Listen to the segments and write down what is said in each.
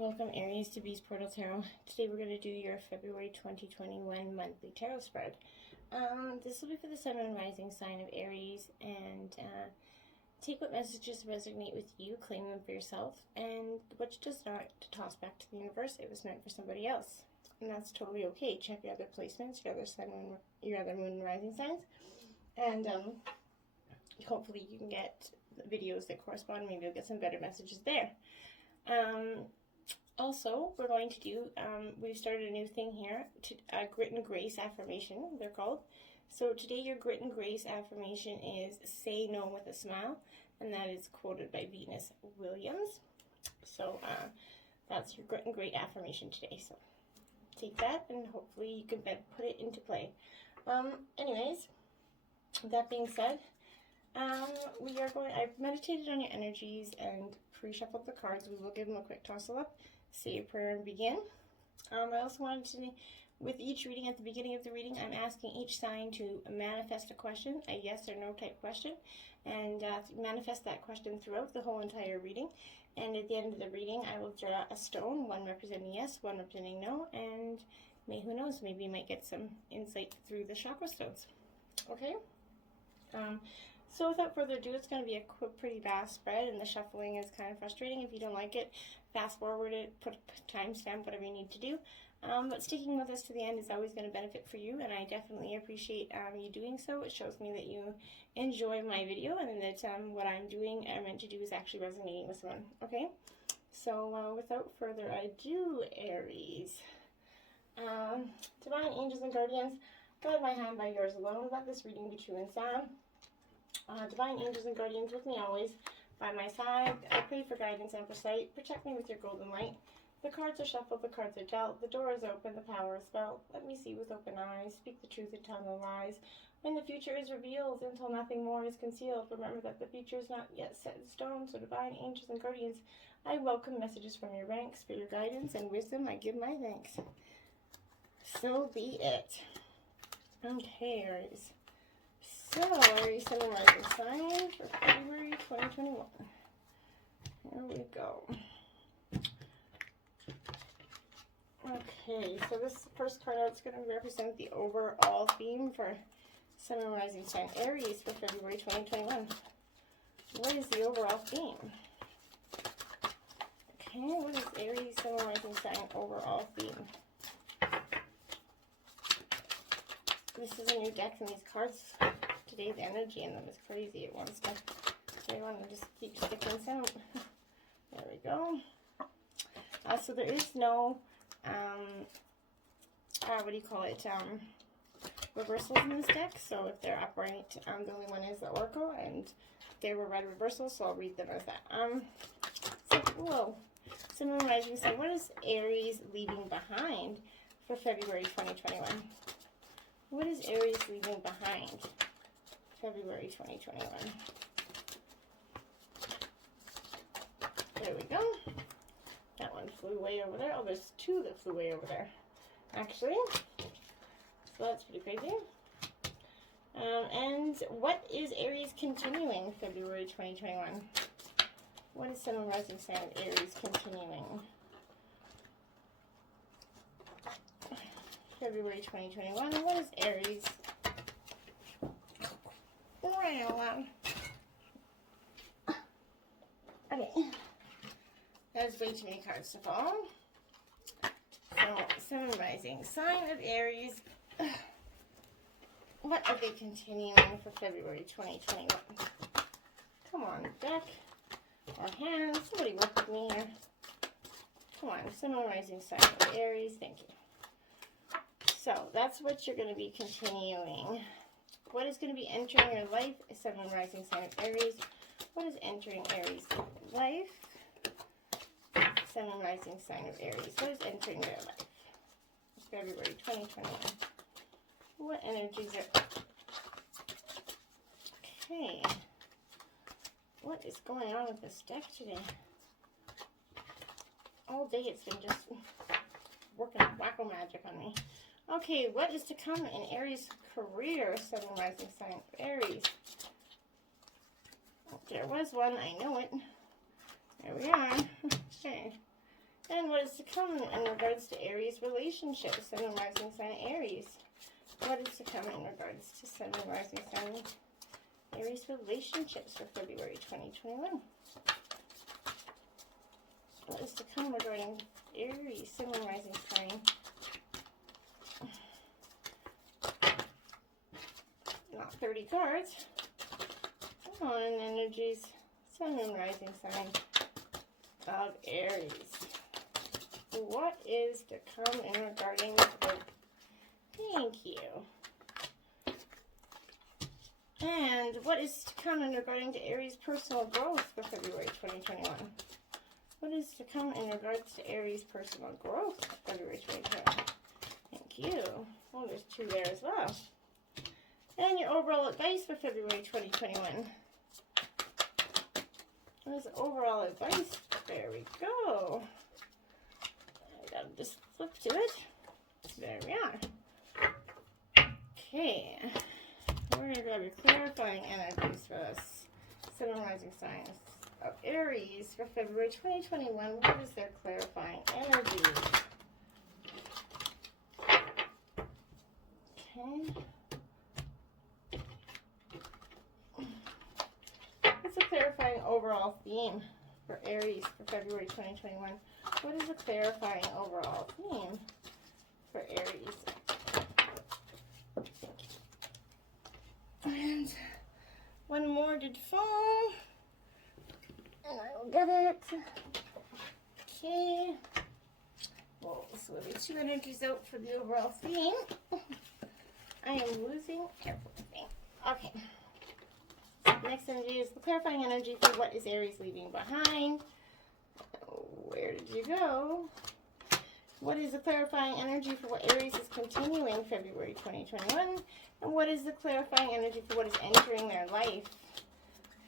Welcome Aries to Beast Portal Tarot. Today we're going to do your February 2021 monthly tarot spread. This will be for the Sun and Rising sign of Aries, and take what messages resonate with you, claim them for yourself, and what does not, to toss back to the universe. It was meant for somebody else, and that's totally okay. Check your other placements, your other Sun and your other Moon and Rising signs, and hopefully you can get videos that correspond. Maybe you'll get some better messages there. Also, we're going to do, we've started a new thing here, Grit and Grace affirmation, they're called. So today your Grit and Grace affirmation is say no with a smile, and that is quoted by Venus Williams. So that's your Grit and Grace affirmation today. So take that and hopefully you can put it into play. Anyways, that being said, I've meditated on your energies and pre-shuffled the cards. We will give them a quick tossle up, say a prayer, and begin. I also wanted to, with each reading, at the beginning of the reading, I'm asking each sign to manifest a question, a yes or no type question, and manifest that question throughout the whole entire reading. And at the end of the reading, I will draw a stone, one representing yes, one representing no, and who knows, maybe you might get some insight through the chakra stones. Okay? So without further ado, it's going to be a pretty fast spread, and the shuffling is kind of frustrating. If you don't like it, fast forward it, put a timestamp, whatever you need to do. But sticking with us to the end is always going to benefit for you, and I definitely appreciate you doing so. It shows me that you enjoy my video, and that what I'm doing, I'm meant to do, is actually resonating with someone. Okay? So without further ado, Aries. Divine angels and guardians, guide my hand by yours alone. Let this reading be true and sound. Divine angels and guardians, with me always, by my side. I pray for guidance and for sight. Protect me with your golden light. The cards are shuffled, the cards are dealt. The door is open, the power is felt. Let me see with open eyes. Speak the truth and tell no lies. When the future is revealed, until nothing more is concealed, remember that the future is not yet set in stone. So divine angels and guardians, I welcome messages from your ranks. For your guidance and wisdom, I give my thanks. So be it. Okay, Aries. So, Aries, Sun and Rising sign for February 2021. Here we go. Okay, so this first card out is going to represent the overall theme for Sun and Rising sign Aries for February 2021. What is the overall theme? Okay, what is Aries, Sun and Rising sign overall theme? This is a new deck, and these cards today, the energy in them is crazy. It wants to, they want to just keep sticking us out. There we go. So there is no, what do you call it, reversals in this deck. So if they're upright, the only one is the Oracle, and they were red reversals, so I'll read them as that. So, whoa. Sun and Rising sign, what is Aries leaving behind for February 2021? What is Aries leaving behind February 2021? There we go. That one flew way over there. Oh, there's two that flew way over there, actually. So that's pretty crazy. And what is Aries continuing February 2021? What is Sun and Rising sign of Aries continuing February 2021? And what is Aries? Okay. That's way too many cards to fall. So, Sun and Rising sign of Aries. What are they continuing for February 2021? Come on, deck or hand. Somebody work with me here. Come on, Sun and Rising sign of Aries. Thank you. So, that's what you're going to be continuing. What is going to be entering your life? Sun and Rising sign of Aries. What is entering Aries' life? Sun and Rising sign of Aries. What is entering their life? February 2021. What energies are... Okay. What is going on with this deck today? All day it's been just working wacko magic on me. Okay, what is to come in Aries' career? Sun and Rising sign of Aries. There was one, I know it. There we are. Okay. And what is to come in regards to Aries relationships? Sun and rising sign Aries. What is to come in regards to Sun and rising sign Aries relationships for February 2021? What is to come regarding Aries, Sun and rising sign? Not 30 cards. Come on, energies. Sun and rising sign of Aries. What is to come in regarding the... Thank you. And what is to come in regarding to Aries personal growth for February 2021? What is to come in regards to Aries personal growth for February 2021? Thank you. Oh, there's 2 there as well. And your overall advice for February 2021. What is overall advice? There we go. I gotta just flip to it. There we are. Okay. We're going to grab your clarifying energies for us. Sun and rising signs of Aries for February 2021. What is their clarifying energy? Okay. What's the clarifying overall theme for Aries for February 2021? What is the clarifying overall theme for Aries? And one more did fall. And I will get it. Okay. Well, so the 2 energies out for the overall theme. I am losing everything. Okay. Next energy is the clarifying energy for what is Aries leaving behind. Where did you go? What is the clarifying energy for what Aries is continuing February 2021? And what is the clarifying energy for what is entering their life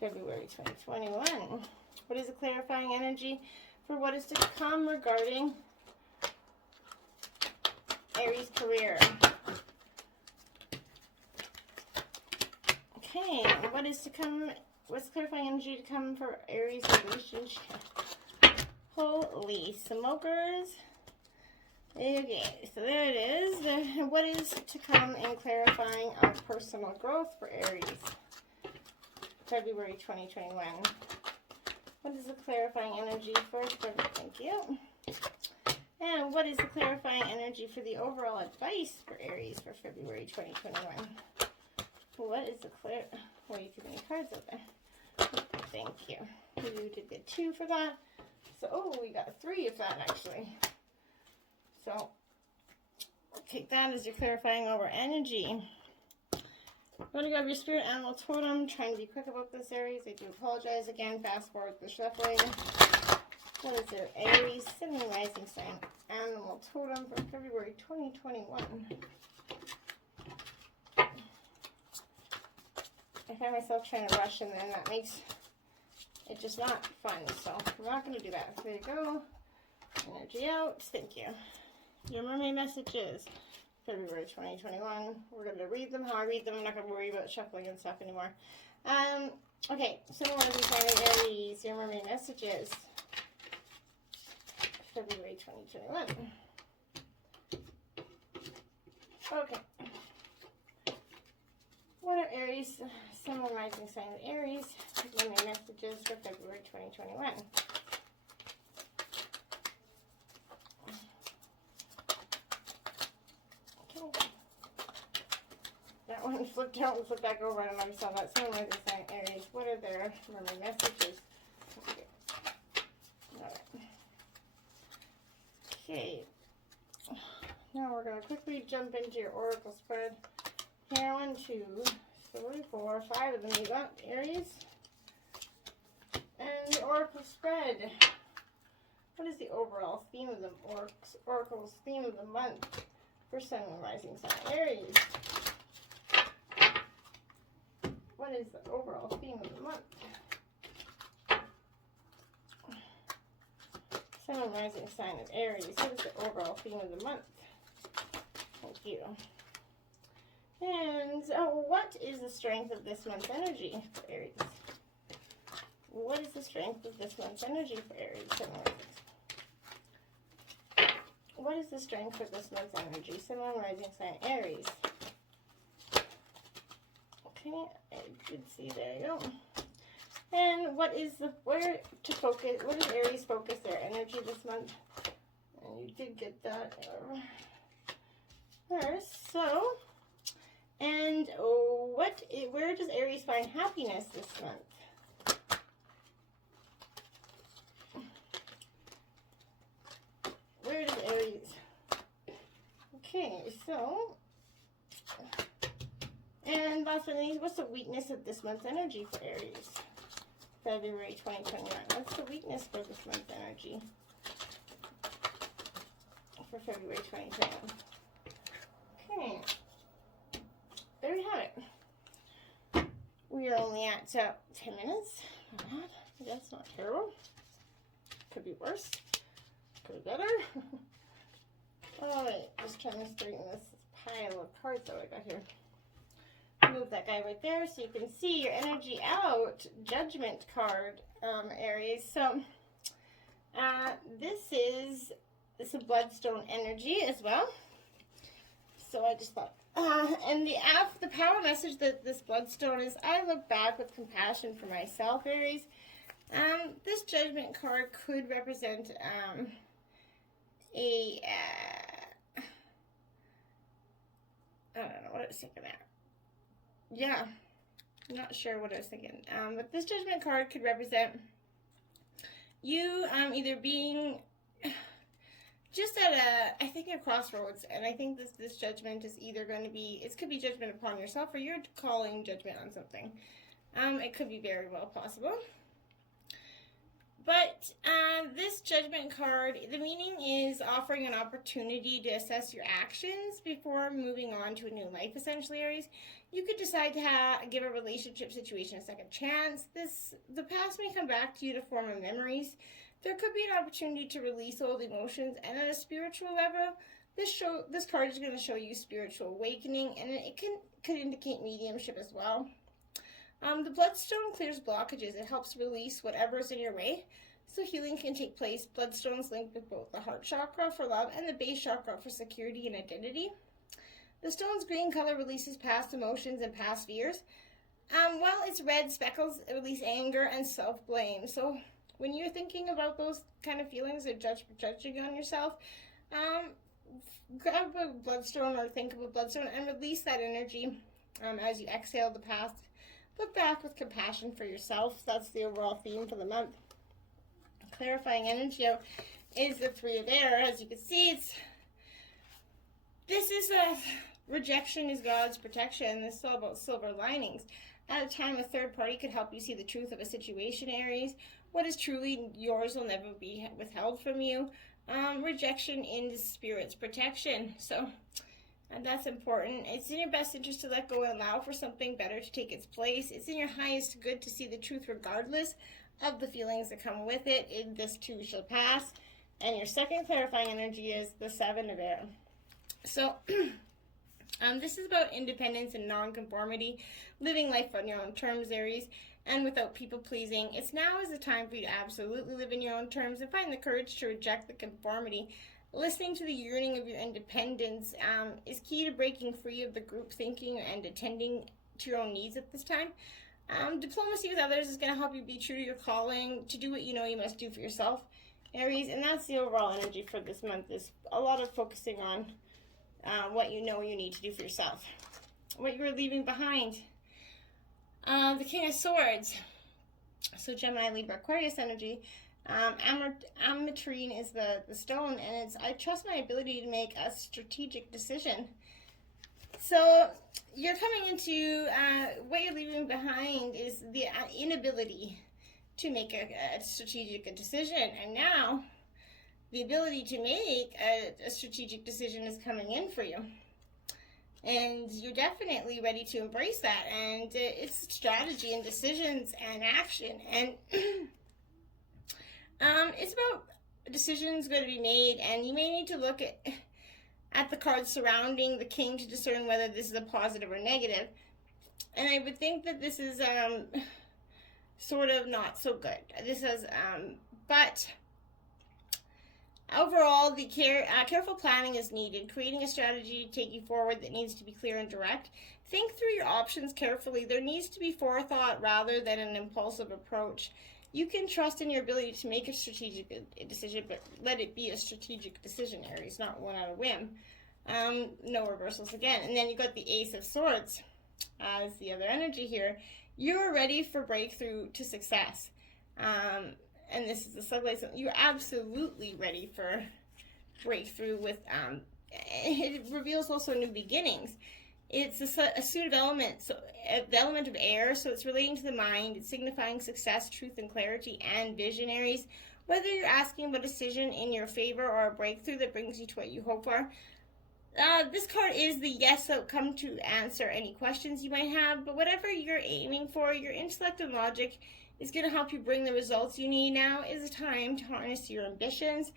February 2021? What is the clarifying energy for what is to come regarding Aries career? Okay, what is to come? What's clarifying energy to come for Aries relationship? Holy smokers. Okay, so there it is. What is to come in clarifying of personal growth for Aries? February 2021. What is the clarifying energy for February? Thank you. And what is the clarifying energy for the overall advice for Aries for February 2021? What is the Well, you too many cards out there. Thank you. You did get 2 for that. So, oh, we got 3 of that actually. So, take that as your clarifying over energy. I'm going to grab your spirit animal totem. I'm trying to be quick about this, Aries. I do apologize again. Fast forward the shuffling. What is it? Aries, Sun and rising sign animal totem for February 2021. I find myself trying to rush, and then that makes it just not fun. So, I'm not going to do that. There you go. Energy out. Thank you. Your mermaid messages, February 2021. We're going to read them how I read them. I'm not going to worry about shuffling and stuff anymore. Okay, so we're going to be finding Aries, your mermaid messages, February 2021. Okay. What are Aries, Sun and rising sign of Aries, mermaid messages for February 2021? That one flipped out and flipped back over. I don't know if you saw that. Sun and rising sign Aries. What are their mermaid messages? Okay. Now we're going to quickly jump into your oracle spread. Here, 1, 2, 3, 4, 5 of them you got, Aries. And the oracle spread. What is the overall theme of the oracle's theme of the month for Sun and rising sign Aries? What is the overall theme of the month? Sun and rising sign of Aries. What is the overall theme of the month? Thank you. And what is the strength of this month's energy for Aries? What is the strength of this month's energy for Aries? the strength for this month's energy? Sun, Moon, Rising sign, Aries. Okay, I did see, there you go. And what is the, where to focus, what does Aries focus their energy this month? And you did get that first, so, and where does Aries find happiness this month? Where does Aries? Okay, so, and last but not least, what's the weakness of this month's energy for Aries? February 2021. What's the weakness for this month's energy for February 2021? Okay, there you have it. We are only at 10 minutes. That's not terrible. Could be worse. Could be better. Alright, just trying to straighten this pile of cards that I got here. Move that guy right there so you can see your energy out. Judgment card, Aries. So, this is a bloodstone energy as well. So I just thought, and the power message that this bloodstone is, I look back with compassion for myself, Aries. This judgment card could represent I don't know what I was thinking there. Yeah, I'm not sure what I was thinking. But this judgment card could represent you either being just at I think a crossroads, and I think this judgment is either going to be, it could be judgment upon yourself, or you're calling judgment on something. It could be very well possible. But this judgment card, the meaning is offering an opportunity to assess your actions before moving on to a new life, essentially, Aries. You could decide to give a relationship situation a second chance. The past may come back to you to form memories. There could be an opportunity to release old emotions, and at a spiritual level, this card is going to show you spiritual awakening, and it could indicate mediumship as well. The bloodstone clears blockages. It helps release whatever is in your way, so healing can take place. Bloodstone's linked with both the heart chakra for love and the base chakra for security and identity. The stone's green color releases past emotions and past fears, while its red speckles release anger and self-blame. So when you're thinking about those kind of feelings or judging on yourself, grab a bloodstone or think of a bloodstone and release that energy as you exhale the past. Look back with compassion for yourself. That's the overall theme for the month. Clarifying energy is the Three of Air. As you can see, this is rejection is God's protection. This is all about silver linings. At a time, a third party could help you see the truth of a situation, Aries. What is truly yours will never be withheld from you. Rejection is Spirit's protection. So, and that's important. It's in your best interest to let go and allow for something better to take its place. It's in your highest good to see the truth regardless of the feelings that come with it. This too shall pass. And your second clarifying energy is the Seven of Air. So, this is about independence and non-conformity, living life on your own terms, Aries, and without people-pleasing. Now is the time for you to absolutely live in your own terms and find the courage to reject the conformity. Listening to the yearning of your independence is key to breaking free of the group thinking and attending to your own needs at this time. Diplomacy with others is going to help you be true to your calling, to do what you know you must do for yourself, Aries. And that's the overall energy for this month, is a lot of focusing on what you know you need to do for yourself, what you're leaving behind. The King of Swords, so Gemini, Libra, Aquarius energy. Ametrine is the stone, and it's, I trust my ability to make a strategic decision. So you're coming into what you're leaving behind is the inability to make a strategic decision, and now the ability to make a strategic decision is coming in for you. And you're definitely ready to embrace that, and it's strategy and decisions and action, and it's about decisions going to be made, and you may need to look at the cards surrounding the king to discern whether this is a positive or negative. And I would think that this is sort of not so good. This is, but Overall, the careful planning is needed. Creating a strategy to take you forward that needs to be clear and direct. Think through your options carefully. There needs to be forethought rather than an impulsive approach. You can trust in your ability to make a strategic decision, but let it be a strategic decision, Aries, not one out of whim. No reversals again. And then you got the Ace of Swords as the other energy here. You're ready for breakthrough to success. And this is the subway. So you're absolutely ready for breakthrough with, it reveals also new beginnings. It's a suit of elements, so the element of air, so it's relating to the mind. It's signifying success, truth, and clarity, and visionaries. Whether you're asking about a decision in your favor or a breakthrough that brings you to what you hope for, this card is the yes outcome to answer any questions you might have, but whatever you're aiming for, your intellect and logic is going to help you bring the results you need. Now is the time to harness your ambitions.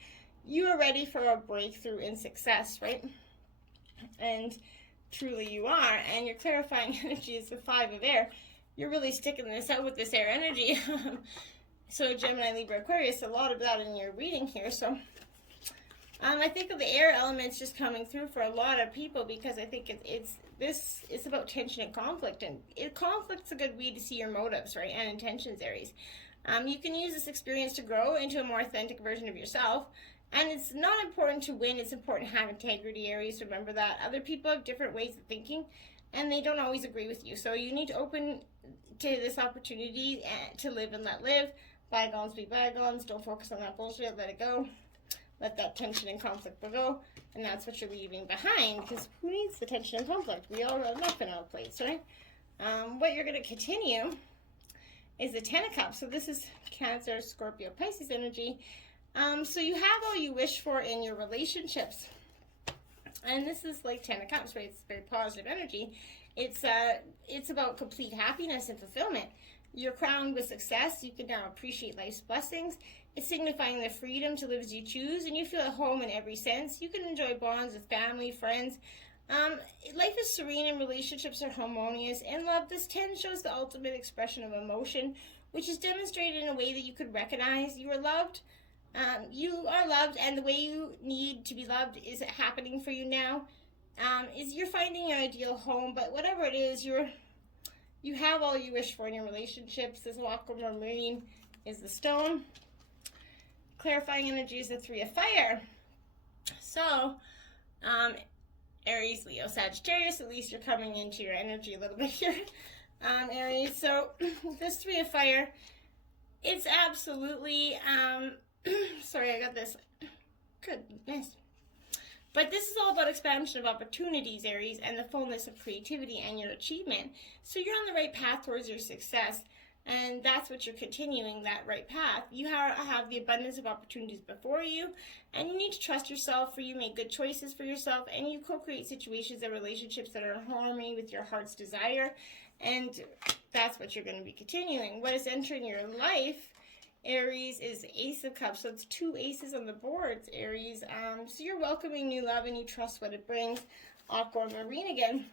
You are ready for a breakthrough in success, right? And truly you are, and your clarifying energy is the 5 of air. You're really sticking this out with this air energy. So Gemini, Libra, Aquarius, a lot of that in your reading here. So I think of the air elements just coming through for a lot of people, because I think it's about tension and conflict, and conflict's a good way to see your motives, right, and intentions, Aries. You can use this experience to grow into a more authentic version of yourself, and it's not important to win, it's important to have integrity, Aries. Remember that. Other people have different ways of thinking, and they don't always agree with you, so you need to open to this opportunity to live and let live. Bygones be bygones. Don't focus on that bullshit. Let it go. Let that tension and conflict go, and that's what you're leaving behind, because who needs the tension and conflict? We all have enough in our plates, right? What you're going to continue is the 10 of Cups. So this is Cancer, Scorpio, Pisces energy. So you have all you wish for in your relationships, and this is like 10 of Cups, right? It's very positive energy. It's about complete happiness and fulfillment. You're crowned with success. You can now appreciate life's blessings. It's signifying the freedom to live as you choose, and you feel at home in every sense. You can enjoy bonds with family, friends. Life is serene and relationships are harmonious. In love, this 10 shows the ultimate expression of emotion, which is demonstrated in a way that you could recognize. You are loved. You are loved, and the way you need to be loved is happening for you now. You're finding your ideal home, but whatever it is, you have all you wish for in your relationships. This aquamarine is the stone. Clarifying energy is the 3 of fire. So, Aries, Leo, Sagittarius, at least you're coming into your energy a little bit here, Aries. So, this 3 of fire, it's absolutely, sorry, I got this. Goodness. But this is all about expansion of opportunities, Aries, and the fullness of creativity and your achievement. So you're on the right path towards your success, and that's what you're continuing, that right path. You have the abundance of opportunities before you, and you need to trust yourself, for you make good choices for yourself, and you co-create situations and relationships that are in harmony with your heart's desire, and that's what you're going to be continuing. What is entering your life, Aries, is Ace of Cups. So it's 2 aces on the boards, Aries. So you're welcoming new love and you trust what it brings. Aquamarine again.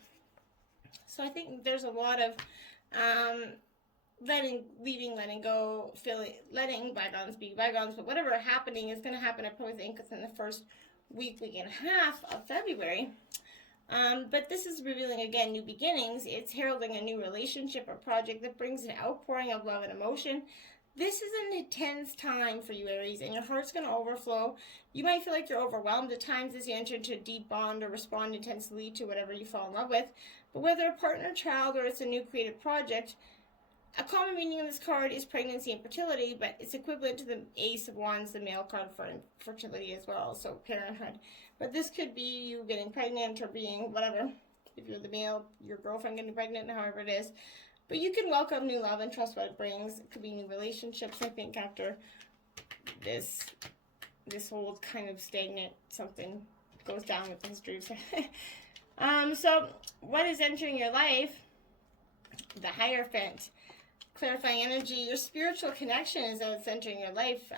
So I think there's a lot of letting go, letting bygones be bygones. But whatever happening is going to happen, I probably think it's in the first week and a half of February. But this is revealing, again, new beginnings. It's heralding a new relationship or project that brings an outpouring of love and emotion. This is an intense time for you, Aries, and your heart's going to overflow. You might feel like you're overwhelmed at times as you enter into a deep bond or respond intensely to whatever you fall in love with. But whether a partner, child, or it's a new creative project, a common meaning of this card is pregnancy and fertility, but it's equivalent to the Ace of Wands, the male card for fertility as well, so parenthood. But this could be you getting pregnant or being whatever. If you're the male, your girlfriend getting pregnant, however it is. But you can welcome new love and trust what it brings. It could be new relationships, I think, after this whole kind of stagnant something goes down with the history. So what is entering your life? The Hierophant. Clarifying energy. Your spiritual connection is what's entering your life.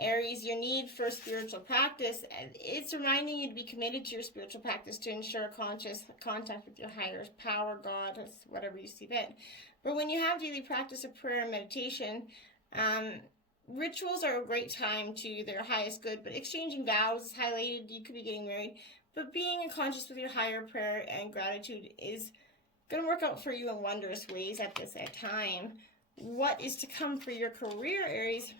Aries, your need for spiritual practice, it's reminding you to be committed to your spiritual practice to ensure conscious contact with your higher power, God, whatever you see fit. But when you have daily practice of prayer and meditation, rituals are a great time to their highest good, but exchanging vows is highlighted. You could be getting married, but being in conscious with your higher prayer and gratitude is going to work out for you in wondrous ways at this time. What is to come for your career, Aries,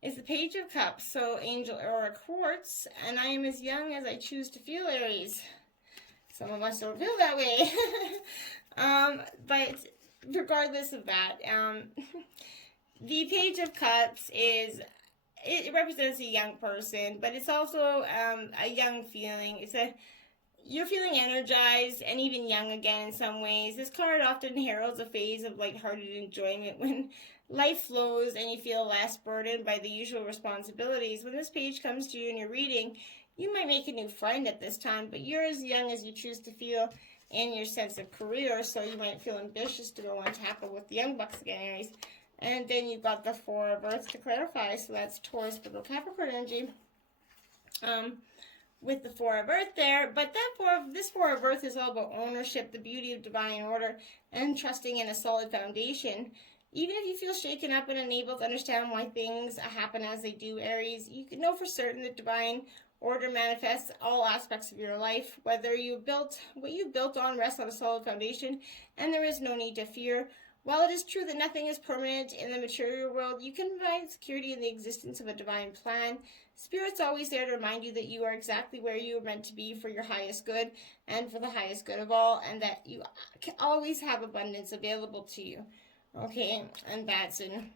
is the Page of Cups. So Angel Aura Quartz, and I am as young as I choose to feel, Aries. Some of us don't feel that way. But regardless of that, the Page of Cups it represents a young person, but it's also a young feeling. You're feeling energized and even young again in some ways. This card often heralds a phase of lighthearted enjoyment when life flows and you feel less burdened by the usual responsibilities. When this page comes to you in your reading, you might make a new friend at this time, but you're as young as you choose to feel in your sense of career, so you might feel ambitious to go on tackle with the young bucks again, Aries. And then you've got the Four of Earth to clarify, so that's Taurus, Virgo, Capricorn energy. With the Four of Earth there, but this Four of Earth is all about ownership, the beauty of divine order, and trusting in a solid foundation. Even if you feel shaken up and unable to understand why things happen as they do, Aries, you can know for certain that divine order manifests all aspects of your life. Whether what you built on rests on a solid foundation, and there is no need to fear. While it is true that nothing is permanent in the material world, you can find security in the existence of a divine plan. Spirit's always there to remind you that you are exactly where you are meant to be for your highest good and for the highest good of all, and that you can always have abundance available to you. Okay, and that's in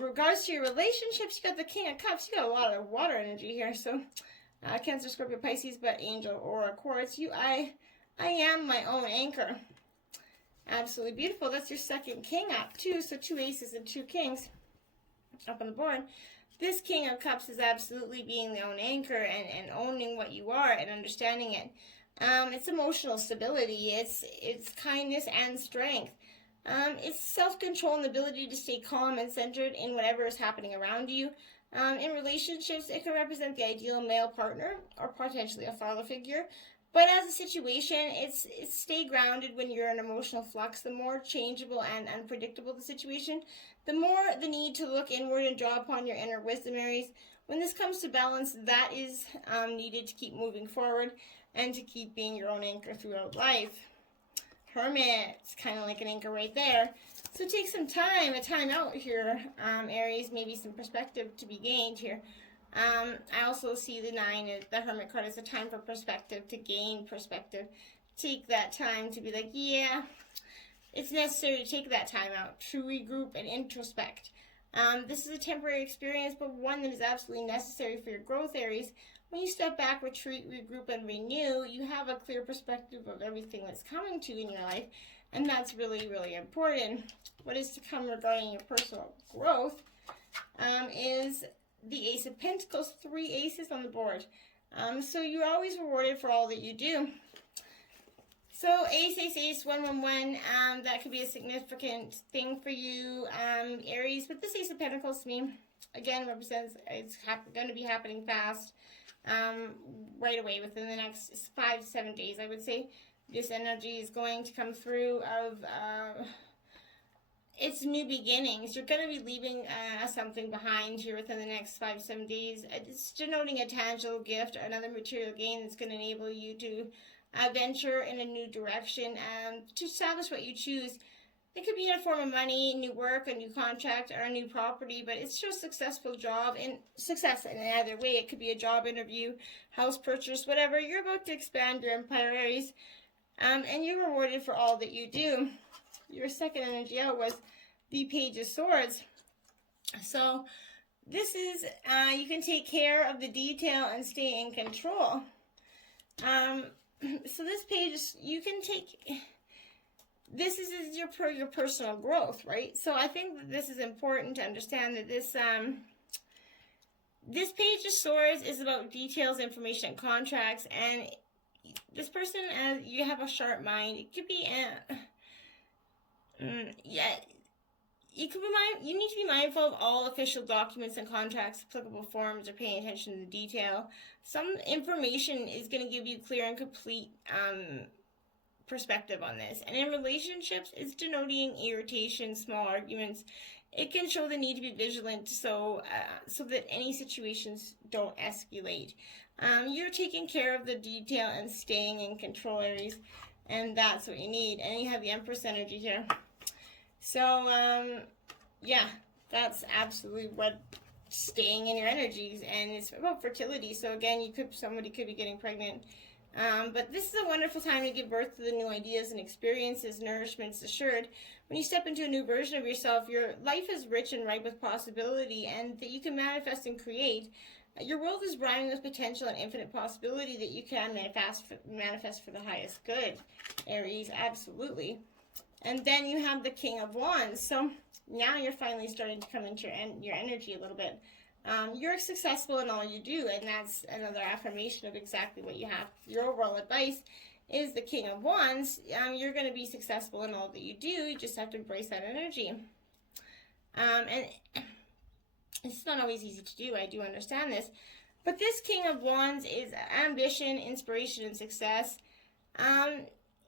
regards to your relationships. You got the King of Cups. You got a lot of water energy here. So Cancer, Scorpio, Pisces, but Angel, Aura, Quartz. I am my own anchor. Absolutely beautiful. That's your second king up too. So 2 aces and 2 kings up on the board. This King of Cups is absolutely being the own anchor and owning what you are and understanding it. It's emotional stability. It's kindness and strength. It's self-control and the ability to stay calm and centered in whatever is happening around you. In relationships, it can represent the ideal male partner or potentially a father figure. But as a situation, it's stay grounded when you're in emotional flux. The more changeable and unpredictable the situation, the more the need to look inward and draw upon your inner wisdom, Aries. When this comes to balance, that is needed to keep moving forward and to keep being your own anchor throughout life. Hermit, it's kind of like an anchor right there. So take some time, a time out here, Aries, maybe some perspective to be gained here. I also see the 9, the Hermit card, as a time for perspective, to gain perspective. Take that time to be like, yeah, it's necessary to take that time out to regroup and introspect. This is a temporary experience, but one that is absolutely necessary for your growth, Aries. When you step back, retreat, regroup, and renew, you have a clear perspective of everything that's coming to you in your life, and that's really, really important. What is to come regarding your personal growth is the Ace of Pentacles, 3 aces on the board. So you're always rewarded for all that you do. So ace, ace, ace, 1, 1, 1, that could be a significant thing for you, Aries. But this Ace of Pentacles to me, again, represents it's going to be happening fast, right away within the next 5 to 7 days, I would say. This energy is going to come through of it's new beginnings. You're going to be leaving something behind here within the next 5 to 7 days. It's denoting a tangible gift or another material gain that's going to enable you to venture in a new direction and to establish what you choose. It could be in a form of money, new work, a new contract, or a new property, but it's just a successful job and success in either way. It could be a job interview, house purchase, whatever. You're about to expand your empire, Aries, and you're rewarded for all that you do. Your second energy out was the Page of Swords. So this is, you can take care of the detail and stay in control. So this page, you can take, this is your personal growth, right? So I think that this is important to understand that this, this Page of Swords is about details, information, and contracts, and this person, you have a sharp mind. It could be, you need to be mindful of all official documents and contracts, applicable forms, or paying attention to the detail. Some information is going to give you clear and complete perspective on this. And in relationships, it's denoting irritation, small arguments, it can show the need to be vigilant so that any situations don't escalate. You're taking care of the detail and staying in control, Aries, and that's what you need. And you have the Empress energy here. So, yeah, that's absolutely what staying in your energies, and it's about fertility. So again, somebody could be getting pregnant. But this is a wonderful time to give birth to the new ideas and experiences. Nourishment's assured. When you step into a new version of yourself, your life is rich and ripe with possibility, and that you can manifest and create. Your world is brimming with potential and infinite possibility that you can manifest for the highest good, Aries, absolutely. And then you have the King of Wands. So now you're finally starting to come into your energy a little bit. You're successful in all you do, and that's another affirmation of exactly what you have. Your overall advice is the King of Wands. You're going to be successful in all that you do. You just have to embrace that energy. And it's not always easy to do. I do understand this. But this King of Wands is ambition, inspiration, and success.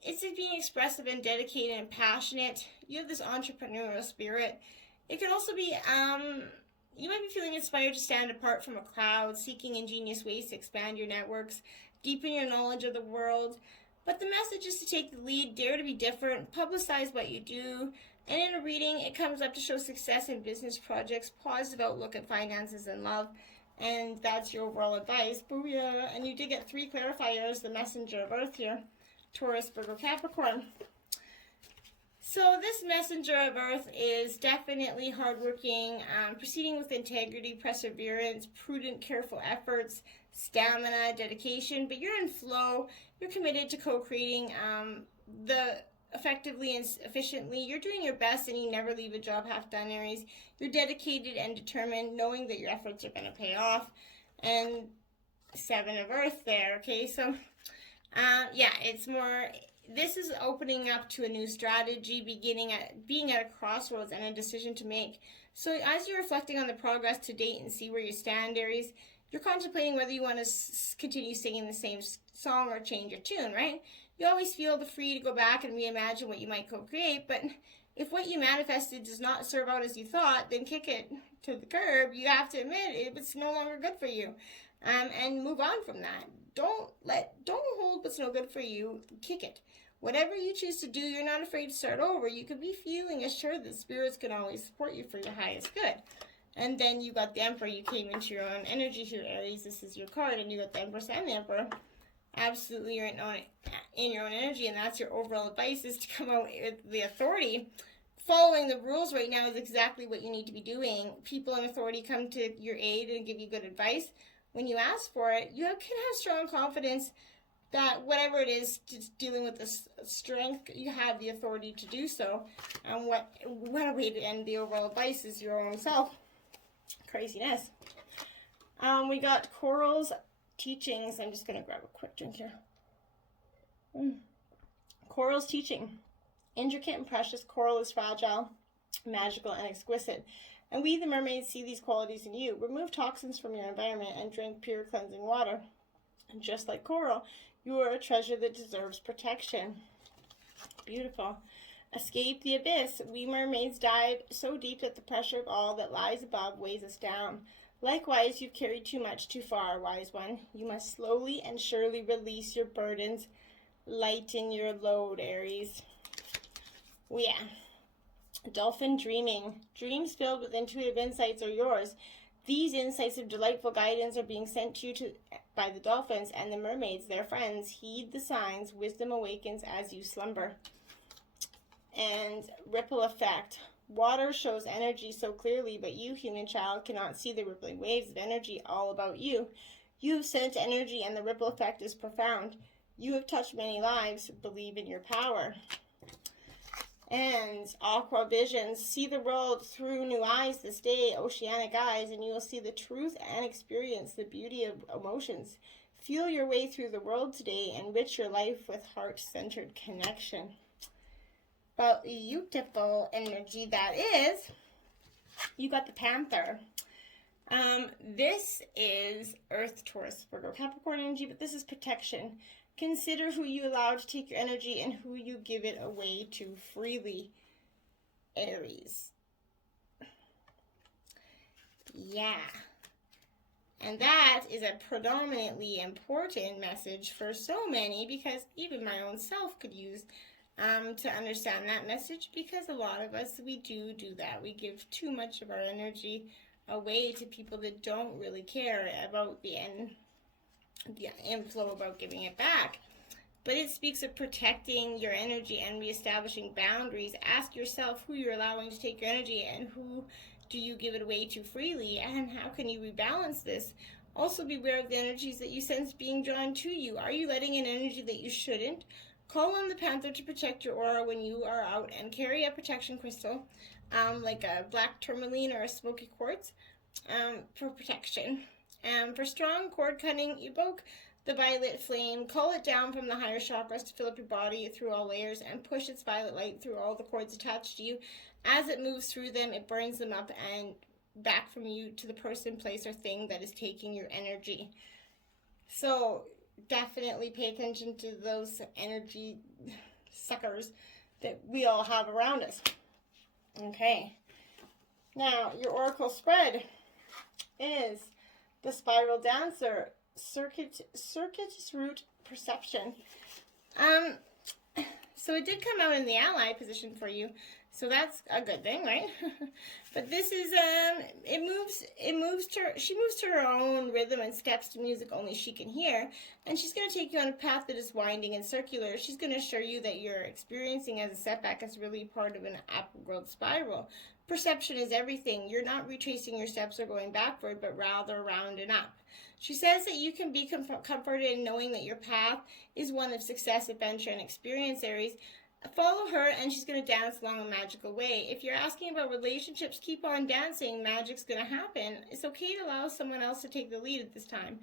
It's being expressive and dedicated and passionate. You have this entrepreneurial spirit. It can also be, you might be feeling inspired to stand apart from a crowd, seeking ingenious ways to expand your networks, deepen your knowledge of the world. But the message is to take the lead, dare to be different, publicize what you do. And in a reading, it comes up to show success in business projects, positive outlook at finances and love. And that's your overall advice. Booyah! And you did get 3 clarifiers, the messenger of Earth here. Taurus, Virgo, Capricorn. So this messenger of Earth is definitely hardworking, proceeding with integrity, perseverance, prudent, careful efforts, stamina, dedication. But you're in flow. You're committed to co-creating effectively and efficiently. You're doing your best, and you never leave a job half done, Aries. You're dedicated and determined, knowing that your efforts are going to pay off. And 7 of Earth there, okay? So yeah, it's more, this is opening up to a new strategy, being at a crossroads and a decision to make. So as you're reflecting on the progress to date and see where you stand, Aries, you're contemplating whether you want to continue singing the same song or change your tune, right? You always feel the free to go back and reimagine what you might co-create, but if what you manifested does not serve out as you thought, then kick it to the curb. You have to admit it's no longer good for you, and move on from that. Don't hold what's no good for you. Kick it. Whatever you choose to do, you're not afraid to start over. You could be feeling assured that spirits can always support you for your highest good. And then you got the Emperor. You came into your own energy here, Aries. This is your card, and you got the Empress and the Emperor. Absolutely, you're in your own energy, and that's your overall advice, is to come out with the authority. Following the rules right now is exactly what you need to be doing. People in authority come to your aid and give you good advice. When you ask for it, you can have strong confidence that whatever it is, just dealing with the strength, you have the authority to do so. And what a way to end the overall advice is your own self. Craziness. We got Coral's teachings. I'm just going to grab a quick drink here. Coral's teaching. Intricate and precious, coral is fragile, magical, and exquisite. And we, the mermaids, see these qualities in you. Remove toxins from your environment and drink pure cleansing water. And just like coral, you are a treasure that deserves protection. Beautiful. Escape the abyss. We mermaids dive so deep that the pressure of all that lies above weighs us down. Likewise, you've carried too much too far, wise one. You must slowly and surely release your burdens. Lighten your load, Aries. Oh, yeah. Dolphin dreaming. Dreams filled with intuitive insights are yours. These insights of delightful guidance are being sent to you by the dolphins and the mermaids, their friends. Heed the signs. Wisdom awakens as you slumber. And ripple effect. Water shows energy so clearly, but you, human child, cannot see the rippling waves of energy all about you. You have sent energy, and the ripple effect is profound. You have touched many lives. Believe in your power. And aqua visions. See the world through new eyes this day, oceanic eyes, and you will see the truth and experience the beauty of emotions. Feel your way through the world today. Enrich your life with heart-centered connection. But beautiful energy that is. You got the Panther. This is Earth, Taurus, Virgo, Capricorn energy, but this is protection. Consider who you allow to take your energy and who you give it away to freely, Aries. Yeah. And that is a predominantly important message for so many, because even my own self could use to understand that message, because a lot of us, we do that. We give too much of our energy away to people that don't really care about the inflow, about giving it back. But it speaks of protecting your energy and reestablishing boundaries. Ask yourself who you're allowing to take your energy, and who do you give it away to freely, and how can you rebalance this? Also, beware of the energies that you sense being drawn to you. Are you letting in energy that you shouldn't? Call on the Panther to protect your aura when you are out, and carry a protection crystal, like a black tourmaline or a smoky quartz, for protection. For strong cord cutting, evoke the violet flame. Call it down from the higher chakras to fill up your body through all layers, and push its violet light through all the cords attached to you. As it moves through them, it burns them up and back from you to the person, place, or thing that is taking your energy. So definitely pay attention to those energy suckers that we all have around us. Okay. Now, your oracle spread is the Spiral Dancer, Circuitous Root Perception. So it did come out in the ally position for you, so that's a good thing, right? But this is, she moves to her own rhythm and steps to music only she can hear, and she's going to take you on a path that is winding and circular. She's going to assure you that you're experiencing as a setback is really part of an upward spiral. Perception is everything. You're not retracing your steps or going backward, but rather round and up. She says that you can be comforted in knowing that your path is one of success, adventure, and experience, Aries. Follow her, and she's going to dance along a magical way. If you're asking about relationships, keep on dancing. Magic's going to happen. It's okay to allow someone else to take the lead at this time.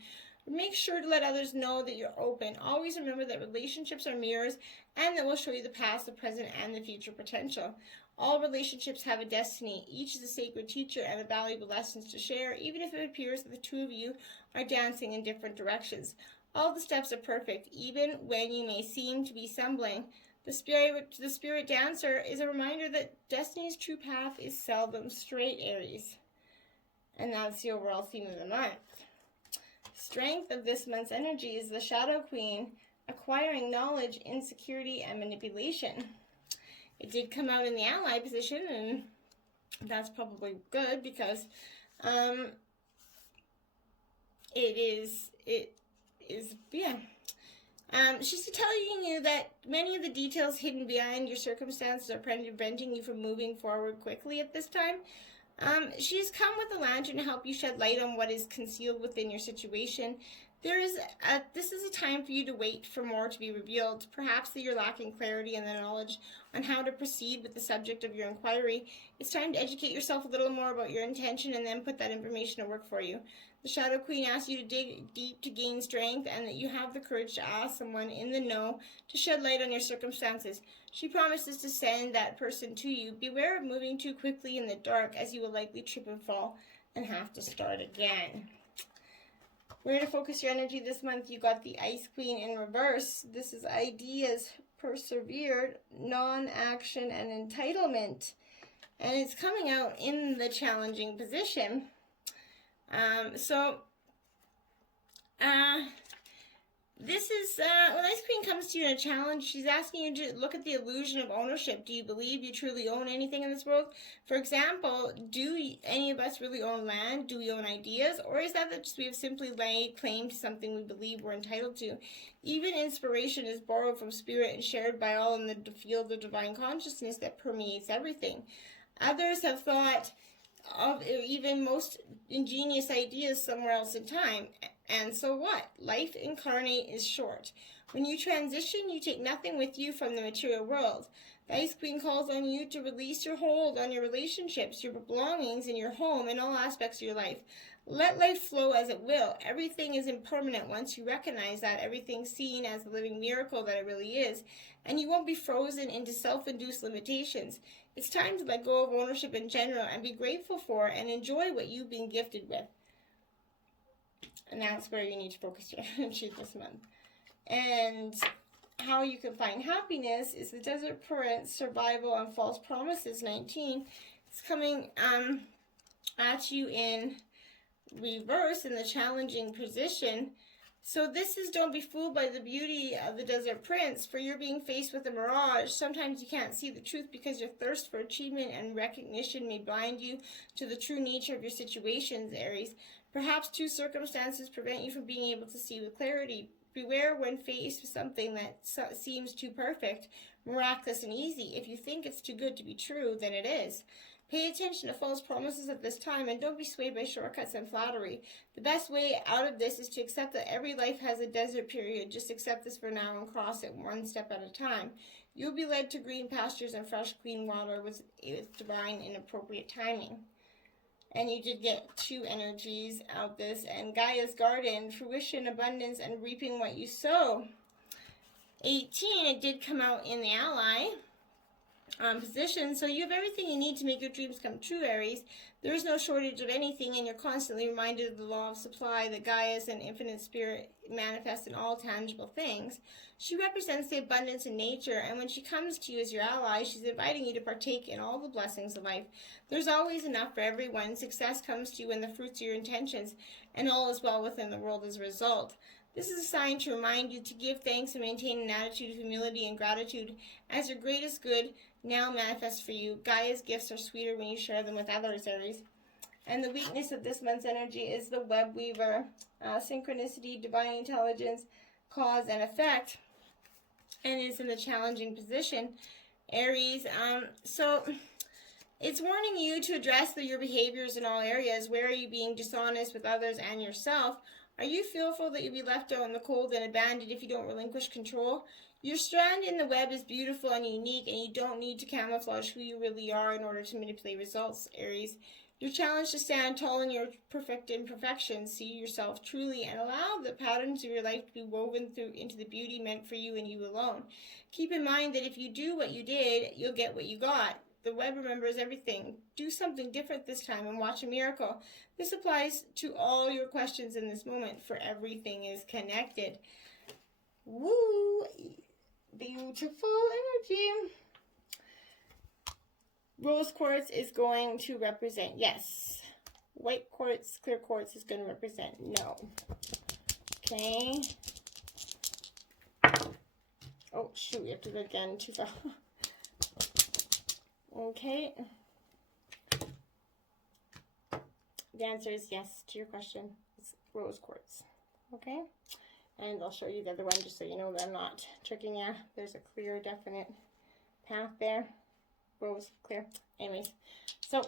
Make sure to let others know that you're open. Always remember that relationships are mirrors, and that will show you the past, the present, and the future potential. All relationships have a destiny. Each is a sacred teacher and a valuable lessons to share, even if it appears that the two of you are dancing in different directions. All the steps are perfect, even when you may seem to be stumbling. The spirit dancer is a reminder that destiny's true path is seldom straight, Aries. And that's the overall theme of the month. Strength of this month's energy is the Shadow Queen, acquiring knowledge, insecurity, and manipulation. It did come out in the ally position, and that's probably good, because she's telling you that many of the details hidden behind your circumstances are preventing you from moving forward quickly at this time. She's come with a lantern to help you shed light on what is concealed within your situation. This is a time for you to wait for more to be revealed. Perhaps that you're lacking clarity and the knowledge on how to proceed with the subject of your inquiry. It's time to educate yourself a little more about your intention, and then put that information to work for you. The Shadow Queen asks you to dig deep to gain strength, and that you have the courage to ask someone in the know to shed light on your circumstances. She promises to send that person to you. Beware of moving too quickly in the dark, as you will likely trip and fall and have to start again. Where to focus your energy this month? You got the Ice Queen in reverse. This is ideas persevered, non-action, and entitlement. And it's coming out in the challenging position. This is, when Ice Queen comes to you in a challenge, she's asking you to look at the illusion of ownership. Do you believe you truly own anything in this world? For example, do any of us really own land? Do we own ideas? Or is that just we have simply laid claim to something we believe we're entitled to? Even inspiration is borrowed from spirit and shared by all in the field of divine consciousness that permeates everything. Others have thought of even most ingenious ideas somewhere else in time. And so what? Life incarnate is short. When you transition, you take nothing with you from the material world. The Ice Queen calls on you to release your hold on your relationships, your belongings, and your home, and all aspects of your life. Let life flow as it will. Everything is impermanent once you recognize that. Everything's seen as the living miracle that it really is. And you won't be frozen into self-induced limitations. It's time to let go of ownership in general and be grateful for and enjoy what you've been gifted with. And that's where you need to focus your energy this month. And how you can find happiness is the Desert Prince, Survival, and False Promises 19. It's coming at you in reverse in the challenging position. So this is, don't be fooled by the beauty of the Desert Prince, for you're being faced with a mirage. Sometimes you can't see the truth because your thirst for achievement and recognition may blind you to the true nature of your situations, Aries. Perhaps two circumstances prevent you from being able to see with clarity. Beware when faced with something that seems too perfect, miraculous, and easy. If you think it's too good to be true, then it is. Pay attention to false promises at this time, and don't be swayed by shortcuts and flattery. The best way out of this is to accept that every life has a desert period. Just accept this for now and cross it one step at a time. You'll be led to green pastures and fresh, clean water with divine and appropriate timing. And you did get two energies out this, and Gaia's garden, fruition, abundance, and reaping what you sow. 18, it did come out in the ally position. So you have everything you need to make your dreams come true, Aries. There is no shortage of anything, and you're constantly reminded of the law of supply, that Gaia is an infinite spirit manifests in all tangible things. She represents the abundance in nature, and when she comes to you as your ally, she's inviting you to partake in all the blessings of life. There's always enough for everyone. Success comes to you when the fruits of your intentions, and all is well within the world as a result. This is a sign to remind you to give thanks and maintain an attitude of humility and gratitude, as your greatest good now manifests for you. Gaia's gifts are sweeter when you share them with others, Aries. And the weakness of this month's energy is the web weaver, synchronicity, divine intelligence, cause and effect, and is in the challenging position, Aries. So it's warning you to address your behaviors in all areas. Where are you being dishonest with others and yourself? Are you fearful that you'll be left out in the cold and abandoned if you don't relinquish control? Your strand in the web is beautiful and unique, and you don't need to camouflage who you really are in order to manipulate results, Aries. You're challenged to stand tall in your perfect imperfections, see yourself truly, and allow the patterns of your life to be woven through into the beauty meant for you and you alone. Keep in mind that if you do what you did, you'll get what you got. The web remembers everything. Do something different this time and watch a miracle. This applies to all your questions in this moment, for everything is connected. Woo! Beautiful energy. Rose quartz is going to represent yes. White quartz, clear quartz is going to represent no. Okay. Oh, shoot, we have to go again too far. Okay. The answer is yes to your question. It's rose quartz. Okay. And I'll show you the other one just so you know that I'm not tricking you. There's a clear, definite path there. Rose, clear. Anyways, so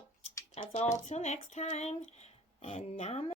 that's all till next time. And namaste.